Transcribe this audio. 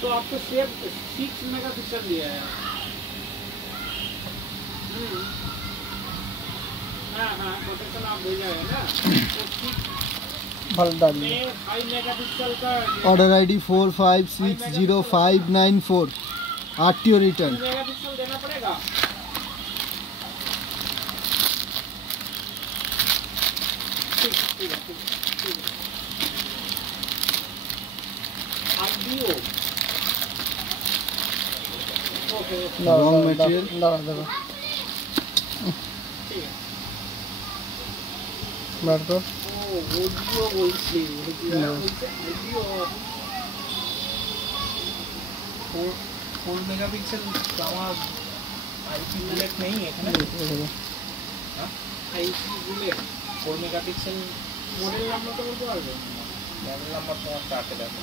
तो आपको सिर्फ 6 मेगापिक्सल दिया है। हाँ हाँ प्रोटेक्शन आप भेजा है ना, तो 5 मेगापिक्सल का order ID 45605994 RTO return. Megapixel देना पड़ेगा। ठीक है। रॉन्ग मटेरियल বার কর। फोर मेगापिक्सल आईपी बुलेट नहीं है ना, IP bullet 4 megapixel. Model number तो बोलते पाরবে? मॉडल नंबर তোমার চার্টে দেখো।